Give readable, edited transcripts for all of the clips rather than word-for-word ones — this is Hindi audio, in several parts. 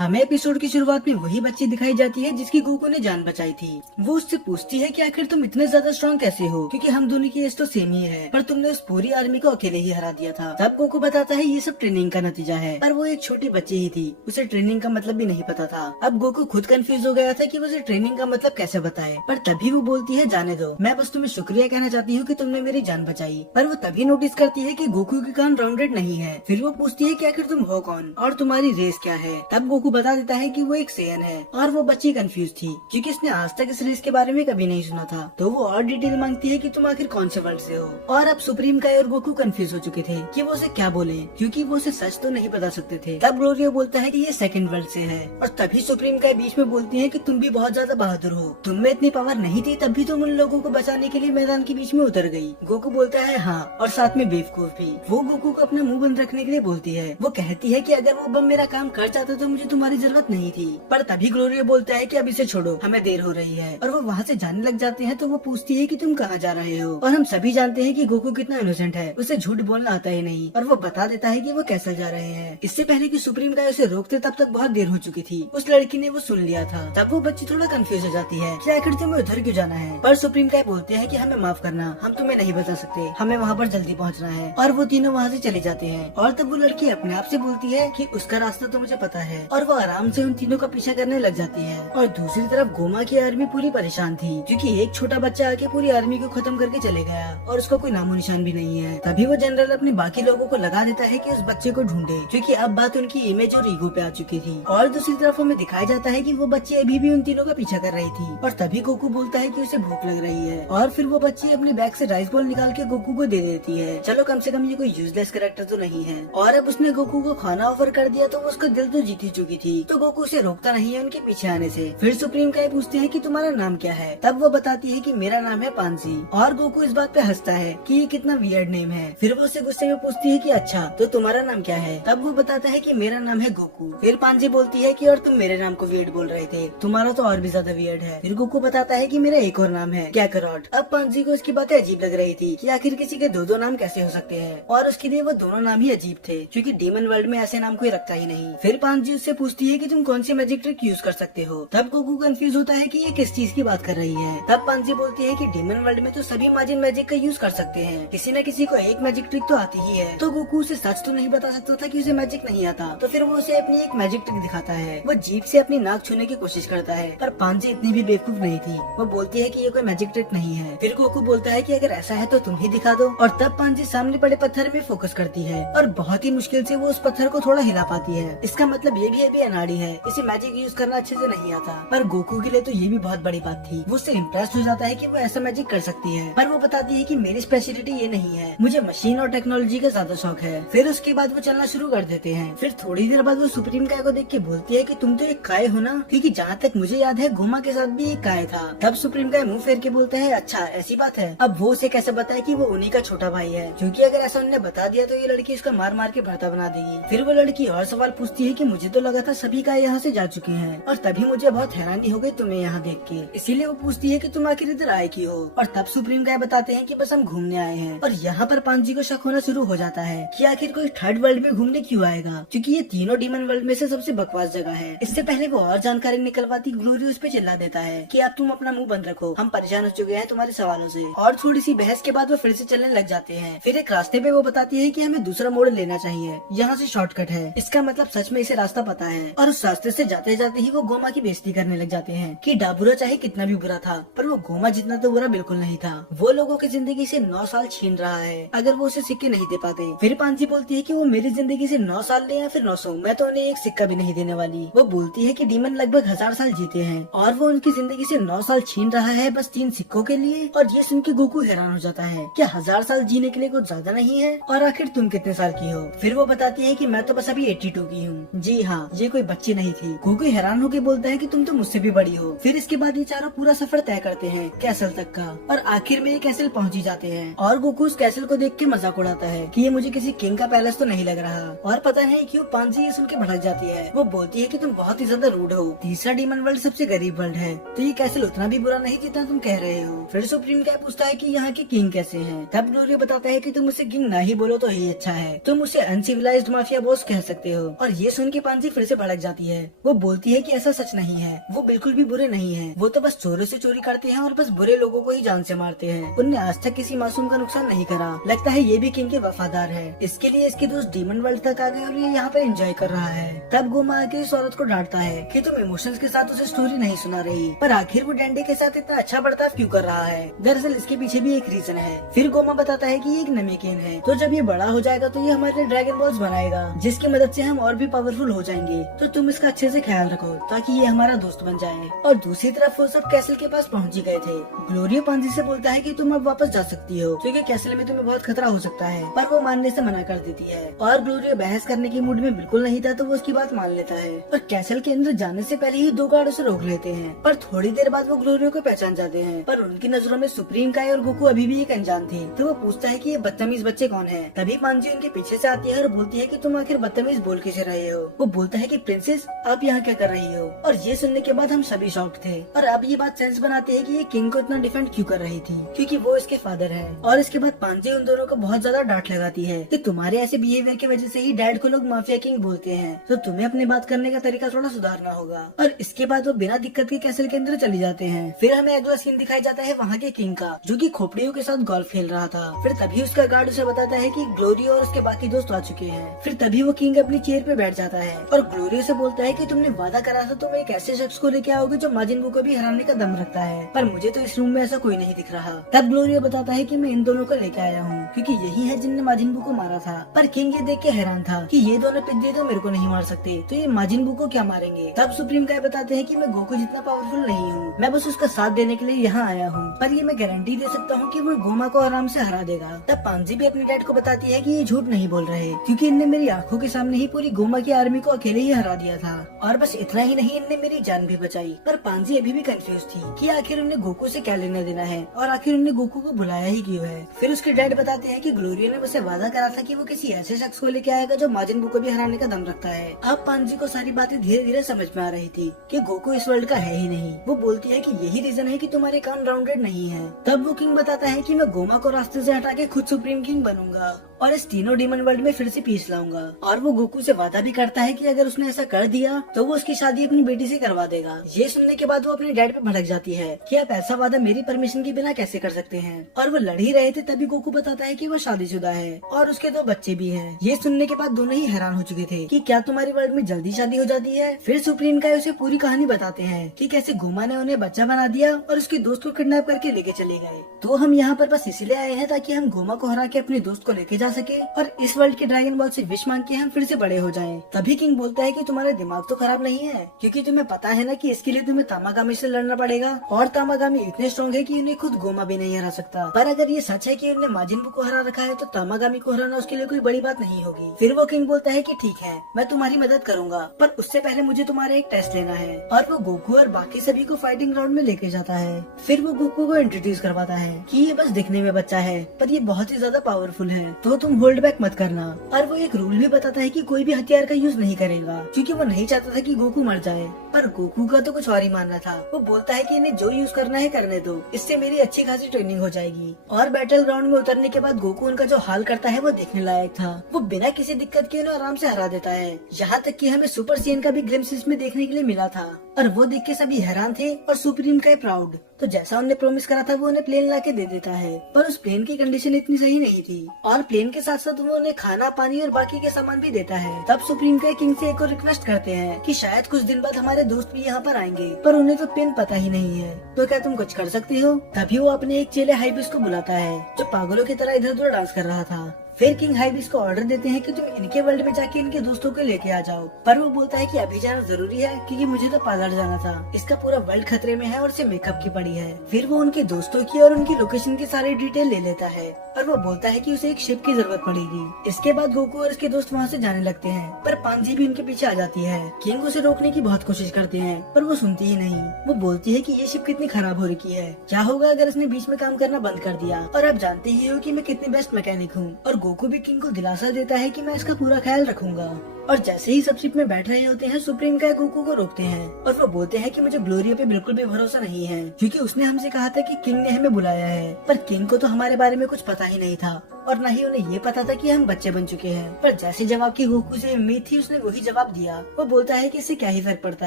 हमें एपिसोड की शुरुआत में वही बच्ची दिखाई जाती है जिसकी गोकू ने जान बचाई थी। वो उससे पूछती है कि आखिर तुम इतने ज्यादा स्ट्रॉन्ग कैसे हो, क्योंकि हम दोनों की एज तो सेम ही है, पर तुमने उस पूरी आर्मी को अकेले ही हरा दिया था। तब गोकू बताता है ये सब ट्रेनिंग का नतीजा है, पर वो एक छोटी बच्ची ही थी, उसे ट्रेनिंग का मतलब भी नहीं पता था। अब गोकू खुद कंफ्यूज हो गया था कि उसे ट्रेनिंग का मतलब कैसे बताए, पर तभी वो बोलती है जाने दो, मैं बस तुम्हें शुक्रिया कहना चाहती हूँ कि तुमने मेरी जान बचाई। पर वो तभी नोटिस करती है कि गोकू के कान राउंडेड नहीं है। फिर वो पूछती है कि आखिर तुम हो कौन और तुम्हारी रेस क्या है। तब गोकू बता देता है कि वो एक सेयन है, और वो बच्ची कंफ्यूज थी क्योंकि इसने आज तक इस रेस के बारे में कभी नहीं सुना था। तो वो और डिटेल मांगती है कि तुम आखिर कौन से वर्ल्ड से हो। और अब सुप्रीम काय और गोकू कंफ्यूज हो चुके थे कि वो उसे क्या बोले, क्योंकि वो उसे सच तो नहीं बता सकते थे। तब ग्लोरिया बोलता है कि ये सेकंड वर्ल्ड से है, और तभी सुप्रीम काय बीच में बोलती है कि तुम भी बहुत ज्यादा बहादुर हो, तुम में इतनी पावर नहीं थी तब भी तुम उन लोगों को बचाने के लिए मैदान के बीच में उतर गई। गोकू बोलता है हाँ, और साथ में बेवकूफ भी। वो गोकू को अपना मुंह बंद रखने के लिए बोलती है। वो कहती है कि अगर वो बम मेरा काम कर जाता तो मुझे तुम्हारी जरूरत नहीं थी। पर तभी ग्लोरिया बोलता है कि अब इसे छोड़ो, हमें देर हो रही है, और वो वहाँ से जाने लग जाते हैं। तो वो पूछती है कि तुम कहाँ जा रहे हो, और हम सभी जानते हैं कि गोकू कितना इनोसेंट है, उसे झूठ बोलना आता ही नहीं, और वो बता देता है कि वो कैसे जा रहे हैं। इससे पहले कि सुप्रीम काय उसे रोकते तब तक बहुत देर हो चुकी थी। उस लड़की ने वो सुन लिया था। तब वो बच्ची थोड़ा कंफ्यूज हो जाती है कि आखिर तुम्हें उधर क्यों जाना है। पर सुप्रीम काय बोलते हैं कि हमें माफ करना, हम तुम्हें नहीं बता सकते, हमें वहाँ पर जल्दी पहुँचना है। और वो तीनों वहाँ से चले जाते हैं। और तब वो लड़की अपने आप से बोलती है कि उसका रास्ता तो मुझे पता है, और वो आराम से उन तीनों का पीछा करने लग जाती है। और दूसरी तरफ गोमा की आर्मी पूरी परेशान थी, क्योंकि एक छोटा बच्चा आके पूरी आर्मी को खत्म करके चले गया, और उसका कोई नामो निशान भी नहीं है। तभी वो जनरल अपने बाकी लोगों को लगा देता है कि उस बच्चे को ढूंढे, क्योंकि अब बात उनकी इमेज और ईगो पे आ चुकी थी। और दूसरी तरफ हमें दिखाया जाता है कि वो बच्ची अभी भी उन तीनों का पीछा कर रही थी। और तभी गोकू बोलता है कि उसे भूख लग रही है, और फिर वो बच्ची अपने बैग से राइस बॉल निकाल के गोकू को दे देती है। चलो कम से कम ये कोई यूजलेस कैरेक्टर तो नहीं है। और अब उसने गोकू को खाना ऑफर कर दिया तो वो उसका दिल तो जीत ही चुकी थी। तो गोकू उसे रोकता नहीं है उनके पीछे आने से। फिर सुप्रीम काय पूछते हैं कि तुम्हारा नाम क्या है। तब वो बताती है कि मेरा नाम है पांसी। और गोकू इस बात पे हंसता है कि ये कितना वियर्ड नेम है। फिर वो उसे गुस्से में पूछती है कि अच्छा तो तुम्हारा नाम क्या है। तब वो बताता है कि मेरा नाम है गोकू। फिर पांसी बोलती है कि और तुम मेरे नाम को वियर्ड बोल रहे थे, तुम्हारा तो और भी ज्यादा वियर्ड है। फिर गोकू बताता है कि मेरा एक और नाम है कैकरॉट। अब पांसी को इसकी बातें अजीब लग रही थी कि आखिर किसी के दो नाम कैसे हो सकते हैं, और उसके लिए वो दोनों नाम ही अजीब थे, क्योंकि डीमन वर्ल्ड में ऐसे नाम कोई रखता ही नहीं। फिर पांसी उससे पूछती है कि तुम कौन सी मैजिक ट्रिक यूज कर सकते हो। तब गोकू कंफ्यूज होता है कि ये किस चीज की बात कर रही है। तब पांसी बोलती है कि डीमन वर्ल्ड में तो सभी माजिन मैजिक का यूज कर सकते हैं, किसी न किसी को एक मैजिक ट्रिक तो आती ही है। तो गोकू उसे सच तो नहीं बता सकता था कि उसे मैजिक नहीं आता। तो फिर वो उसे अपनी एक मैजिक ट्रिक दिखाता है। वो जीभ से अपनी नाक छूने की कोशिश करता है, पर पांसी इतनी भी बेवकूफ नहीं थी। वो बोलती है कि ये कोई मैजिक ट्रिक नहीं है। फिर गोकू बोलता है कि अगर ऐसा है तो तुम ही दिखा दो। और तब पांसी सामने पड़े पत्थर में फोकस करती है, और बहुत ही मुश्किल से वो उस पत्थर को थोड़ा हिला पाती है। इसका मतलब ये भी अभी अनाड़ी है, इसे मैजिक यूज करना अच्छे से नहीं आता। पर गोकू के लिए तो ये भी बहुत बड़ी बात थी। वो उससे इम्प्रेस हो जाता है कि वो ऐसा मैजिक कर सकती है। पर वो बताती है कि मेरी स्पेशलिटी ये नहीं है, मुझे मशीन और टेक्नोलॉजी का ज्यादा शौक है। फिर उसके बाद वो चलना शुरू कर देते हैं। फिर थोड़ी देर बाद वो सुप्रीम काय को देख के बोलती है कि तुम तो एक काय हो ना, क्योंकि जहाँ तक मुझे याद है गोमा के साथ भी एक काय था। तब सुप्रीम काय मुंह फेर के बोलता है अच्छा ऐसी बात है। अब वो उसे कैसे बताए कि वो उन्हीं का छोटा भाई है, क्योंकि अगर ऐसा उन्हें बता दिया तो ये लड़की उसका मार मार के भरता बना देगी। फिर वो लड़की और सवाल पूछती है कि मुझे तो लगा था सभी काय यहाँ से जा चुके हैं, और तभी मुझे बहुत हैरानी हो गई तुम्हें यहाँ देख के, इसीलिए वो पूछती है कि तुम आखिर इधर आए क्यों हो। और तब सुप्रीम काय बताते हैं कि बस हम घूमने आए हैं। और यहाँ पर पांसी को शक होना शुरू हो जाता है कि आखिर कोई थर्ड वर्ल्ड में घूमने क्यों आएगा, क्योंकि ये तीनों डीमन वर्ल्ड में से सबसे बकवास जगह है। इससे पहले वो और जानकारी निकलवाती ग्लोरी उस पे चिल्ला देता है कि अब तुम अपना मुंह बंद रखो, हम परेशान हो चुके हैं तुम्हारे सवालों से। और थोड़ी सी बहस के बाद वो फिर से चलने लग जाते हैं। फिर एक रास्ते पे वो बताती है कि हमें दूसरा मोड़ लेना चाहिए, यहाँ से शॉर्टकट है। इसका मतलब सच में इसे रास्ता पता है। और उस रास्ते से जाते जाते ही वो गोमा की बेइज्जती करने लग जाते हैं कि डाबुरा चाहे कितना भी बुरा था, पर वो गोमा जितना तो बुरा बिल्कुल नहीं था। वो लोगों की जिंदगी से 9 साल छीन रहा है अगर वो उसे सिक्के नहीं दे पाते। फिर पांसी बोलती है कि वो मेरी जिंदगी से 9 साल ले या फिर 900, मैं तो उन्हें एक सिक्का भी नहीं देने वाली। वो बोलती है कि डीमन लगभग 1000 साल जीते हैं, और वो उनकी जिंदगी से 9 साल छीन रहा है बस 3 सिक्कों के लिए। और ये सुन के गोकू हैरान हो जाता है क्या 1000 साल जीने के लिए कुछ ज्यादा नहीं है, और आखिर तुम कितने साल की हो। फिर वो बताती है कि मैं तो बस अभी 82 की हूँ। जी हाँ, ये कोई बच्ची नहीं थी। गोकू हैरान होकर बोलता है कि तुम तो मुझसे भी बड़ी हो। फिर इसके बाद ये चारों पूरा सफर तय करते हैं कैसल तक का, और आखिर में ये कैसल पहुँच ही जाते हैं। और गोकू उस कैसल को देख के मजाक उड़ाता है कि ये मुझे किसी किंग का पैलेस तो नहीं लग रहा। और पता नहीं क्यों पांसी ये सुन के भड़क जाती है। वो बोलती है कि तुम बहुत ही ज्यादा रूड हो, तीसरा डीमन वर्ल्ड सबसे गरीब वर्ल्ड है, तो ये कैसल उतना भी बुरा नहीं जितना तुम कह रहे हो। फिर सुप्रीम काय पूछता है कि यहाँ के किंग कैसे हैं। तब ग्लोरी बताता है कि तुम उसे किंग ना ही बोलो तो ही अच्छा है, तुम उसे अनसिविलाइज्ड माफिया बॉस कह सकते हो। और ये सुन के पांसी फिर से भड़क जाती है। वो बोलती है कि ऐसा सच नहीं है, वो बिल्कुल भी बुरे नहीं है, वो तो बस चोरों से चोरी करते हैं और बस बुरे लोगों को ही जान से मारते हैं। उनने आज तक किसी मासूम का नुकसान नहीं करा। लगता है ये भी किंग के वफादार है। इसके लिए इसके दोस्त डीमन वर्ल्ड तक आ गए और ये यहाँ पे एंजॉय कर रहा है। तब गोमा आके इस औरत को डांटता है कि तुम इमोशंस के साथ उसे स्टोरी नहीं सुना रही, पर आखिर वो डैंडे के साथ इतना अच्छा बर्ताव क्यों कर रहा है। दरअसल इसके पीछे भी एक रीजन है। फिर गोमा बताता है कि ये एक नमेकेन है, तो जब ये बड़ा हो जाएगा तो ये हमारे लिए ड्रैगन बॉल्स बनाएगा, जिसकी मदद से हम और भी पावरफुल हो जाएंगे। तो तुम इसका अच्छे से ख्याल रखो ताकि ये हमारा दोस्त बन जाए। और दूसरी तरफ वो सब कैसल के पास पहुँच ही गए थे। ग्लोरिया पांजी से बोलता है कि तुम अब वापस जा सकती हो क्योंकि कैसल में तुम्हें बहुत खतरा हो सकता है, पर वो मानने से मना कर देती है। और ग्लोरिया बहस करने के मूड में बिल्कुल नहीं था, तो वो उसकी बात मान लेता है। और कैसल के अंदर जाने से पहले ही 2 गार्ड उसे रोक लेते हैं, पर थोड़ी देर बाद वो ग्लोरिया को पहचान जाते हैं। पर उनकी नजरों में सुप्रीम काय और गोकू अभी भी एक अनजान थे। तो वो पूछता है कि ये बदतमीज बच्चे कौन है। तभी पांजी उनके पीछे से आती है और बोलती है कि तुम आखिर बदतमीज बोल कैसे रहे हो। वो बोलता है कि प्रिंसेस आप यहाँ क्या कर रही हो। और ये सुनने के बाद हम सभी शॉक्ड थे। और अब ये बात सेंस बनाती है कि ये किंग को इतना डिफेंड क्यों कर रही थी, क्योंकि वो इसके फादर है। और इसके बाद पांजी उन दोनों को बहुत ज्यादा डांट लगाती है कि तुम्हारे ऐसे बिहेवियर की वजह से ही डैड को लोग माफिया किंग बोलते हैं, तो तुम्हें अपनी बात करने का तरीका थोड़ा सुधारना होगा। और इसके बाद वो बिना दिक्कत के कैसल के अंदर चली जाते हैं। फिर हमें अगला सीन दिखाया जाता है वहाँ के किंग का, जो कि खोपड़ियों के साथ गोल्फ खेल रहा था। फिर तभी उसका गार्ड उसे बताता है कि ग्लोरिया और उसके बाकी दोस्त आ चुके हैं। फिर तभी वो किंग अपनी चेयर पे बैठ जाता है और ग्लोरिया से बोलता है कि तुमने वादा करा था तुम एक ऐसे शख्स को लेके आओगे जो माजिन बू को भी हराने का दम रखता है, पर मुझे तो इस रूम में ऐसा कोई नहीं दिख रहा। तब ग्लोरिया बताता है कि मैं इन दोनों को लेके आया हूँ क्योंकि यही है जिनने माजिन बू को मारा था। पर किंग ये देख के हैरान था कि ये दोनों पिद्दे तो मेरे को नहीं मार सकते, तो ये माजिन बू को क्या मारेंगे। तब सुप्रीम काय बताते हैं कि मैं गोकू जितना पावरफुल नहीं हूँ, मैं बस उसका साथ देने के लिए यहाँ आया हूँ, पर ये मैं गारंटी दे सकता हूँ कि वो गोमा को आराम से हरा देगा। तब पांजी भी अपने डैड को बताती है कि ये झूठ नहीं बोल रहे, क्योंकि इनने मेरी आंखों के सामने ही पूरी गोमा की आर्मी को अकेले ही हरा दिया था। और बस इतना ही नहीं, इनने मेरी जान भी बचाई। पर पांजी अभी भी कंफ्यूज थी कि आखिर उन्हें गोकू से क्या लेना देना है और आखिर उन्हें गोकू को बुलाया ही क्यों है। फिर उसके डैड बताते हैं कि ग्लोरिया ने उसे वादा करा था कि वो किसी ऐसे शख्स को लेके आएगा जो माजिन बू को भी हराने का दम रखता है। अब पांजी को सारी बातें धीरे धीरे समझ में आ रही थी कि गोकू इस वर्ल्ड का है ही नहीं। वो बोलती है कि यही रीजन है कि तुम्हारे कान राउंडेड नहीं है। तब वो किंग बताता है कि मैं गोमा को रास्ते से हटा के खुद सुप्रीम किंग बनूंगा और इस तीनों डीमन वर्ल्ड में फिर से पीस लाऊंगा। और वो गोकू से वादा भी करता है कि अगर उसने ऐसा कर दिया तो वो उसकी शादी अपनी बेटी से करवा देगा। ये सुनने के बाद वो अपने डैड पे भड़क जाती है कि आप ऐसा वादा मेरी परमिशन के बिना कैसे कर सकते हैं। और वो लड़ ही रहे थे तभी गोकू बताता है कि वो शादीशुदा है और उसके 2 बच्चे भी हैं। ये सुनने के बाद दोनों ही हैरान हो चुके थे कि क्या तुम्हारी वर्ल्ड में जल्दी शादी हो जाती है। फिर सुप्रीम काय उसे पूरी कहानी बताते हैं कि कैसे गोमा ने उन्हें बच्चा बना दिया और उसके दोस्त को किडनैप करके लेके चले गए। तो हम यहाँ पर बस इसलिए आए हैं ताकि हम गोमा को हरा के अपने दोस्त को लेके जा सके और इस वर्ल्ड के ड्रैगन बॉल से विश मांग के हम फिर से बड़े हो जाएं। तभी किंग बोलता है कि तुम्हारा दिमाग तो खराब नहीं है, क्योंकि तुम्हें पता है ना कि इसके लिए तुम्हें तामागामी से लड़ना पड़ेगा और तामागामी इतने स्ट्रॉन्ग है कि उन्हें खुद गोमा भी नहीं हरा सकता। पर अगर ये सच है कि उन्हें माजिन बू को हरा रखा है तो तामागामी को हराना उसके लिए कोई बड़ी बात नहीं होगी। फिर वो किंग बोलता है कि ठीक है मैं तुम्हारी मदद करूंगा, पर उससे पहले मुझे तुम्हारा एक टेस्ट लेना है। और वो गोकू और बाकी सभी को फाइटिंग ग्राउंड में लेके जाता है। फिर वो गोकू को इंट्रोड्यूस करवाता है कि ये बस दिखने में बच्चा है पर ये बहुत ही ज्यादा पावरफुल है, तो तुम होल्ड बैक मत करना। और वो एक रूल भी बताता है कि कोई भी हथियार का यूज नहीं करेगा, क्योंकि वो नहीं चाहता था कि गोकू मर जाए। पर गोकू का तो कुछ और ही मानना था। वो बोलता है कि इन्हें जो यूज करना है करने दो, इससे मेरी अच्छी खासी ट्रेनिंग हो जाएगी। और बैटल ग्राउंड में उतरने के बाद गोकू उनका जो हाल करता है वो देखने लायक था। वो बिना किसी दिक्कत के उन्हें आराम से हरा देता है। यहाँ तक कि हमें सुपर सीन का भी ग्लिम्स इसमें देखने के लिए मिला था और वो देख के सभी हैरान थे और सुप्रीम का प्राउड। तो जैसा उन्हें प्रॉमिस करा था वो उन्हें प्लेन ला के दे देता है, पर उस प्लेन की कंडीशन इतनी सही नहीं थी और प्लेन के साथ साथ वो उन्हें खाना पानी और बाकी के सामान भी देता है। तब सुप्रीम का किंग से एक और रिक्वेस्ट करते हैं कि शायद कुछ दिन बाद हमारे दोस्त भी यहाँ पर आएंगे, पर उन्हें तो प्लेन पता ही नहीं है, तो क्या तुम कुछ कर सकते हो। तभी वो अपने एक चेले हाइबिस को बुलाता है जो पागलों की तरह इधर उधर डांस कर रहा था। फिर किंग हाइबिस को ऑर्डर देते हैं कि तुम इनके वर्ल्ड में जाके इनके दोस्तों को लेके आ जाओ, पर वो बोलता है कि अभी जाना जरूरी है क्योंकि मुझे तो पार्लर जाना था, इसका पूरा वर्ल्ड खतरे में है और इसे मेकअप की पड़ी है। फिर वो उनके दोस्तों की और उनकी लोकेशन की सारी डिटेल ले लेता है और वो बोलता है कि उसे एक शिप की जरूरत पड़ेगी। इसके बाद गोकू और उसके दोस्त वहाँ से जाने लगते हैं, पर पांजी भी उनके पीछे आ जाती है। किंग उसे रोकने की बहुत कोशिश करते हैं पर वो सुनती ही नहीं। वो बोलती है कि ये शिप कितनी खराब हो रखी है, क्या होगा अगर इसने बीच में काम करना बंद कर दिया, और आप जानते ही हो कि मैं कितनी बेस्ट मैकेनिक हूँ। और गोकू भी किंग को दिलासा देता है कि मैं इसका पूरा ख्याल रखूंगा। और जैसे ही सब शिप में बैठ रहे होते हैं, सुप्रीम काय गोकू को रोकते हैं और वो बोलते हैं कि मुझे ग्लोरिया पे बिल्कुल भी भरोसा नहीं है, क्योंकि उसने हमसे कहा था कि किंग ने हमें बुलाया है, पर किंग को तो हमारे बारे में कुछ पता ही नहीं था और न ही उन्हें ये पता था कि हम बच्चे बन चुके हैं। पर जैसे जवाब की गोकू से उम्मीद थी, उसने वही जवाब दिया। वो बोलता है कि इससे क्या ही फर्क पड़ता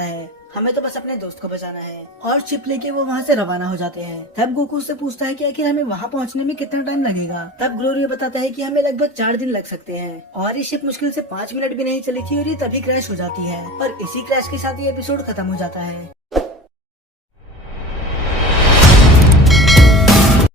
है, हमें तो बस अपने दोस्त को बचाना है। और शिप लेके वो वहाँ से रवाना हो जाते हैं। तब गोकू से पूछता है कि आखिर हमें वहाँ पहुँचने में कितना टाइम लगेगा। तब ग्लोरिया बताता है कि हमें लगभग 4 दिन लग सकते हैं और ये शिप मुश्किल से 5 मिनट भी नहीं चली थी और ये तभी क्रैश हो जाती है और इसी क्रैश के साथ ये एपिसोड खत्म हो जाता है।